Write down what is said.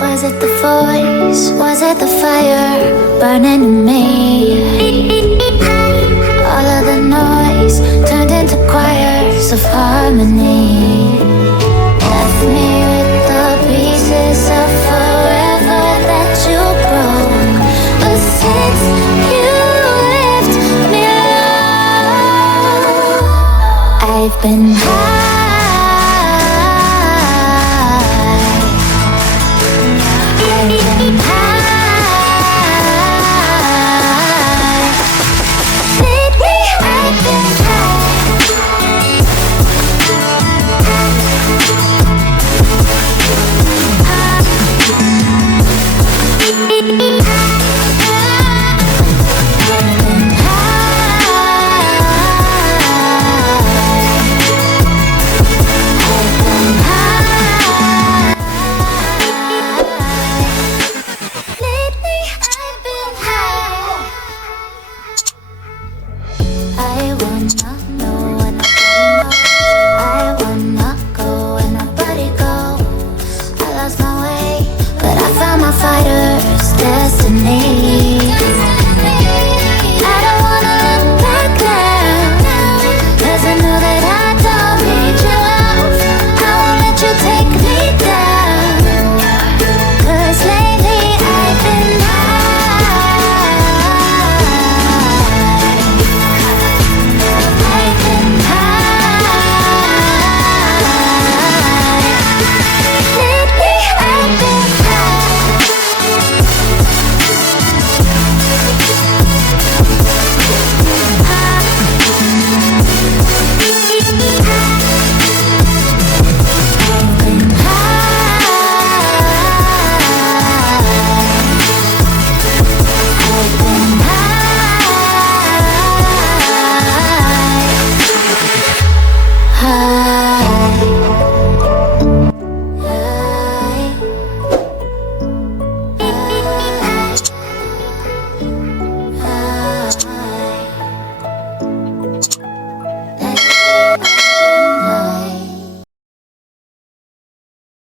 Was it the voice? Was it the fire burning in me? All of the noise turned into choirs of harmony. Left me with the pieces of forever that you broke. But since you left me alone, I've been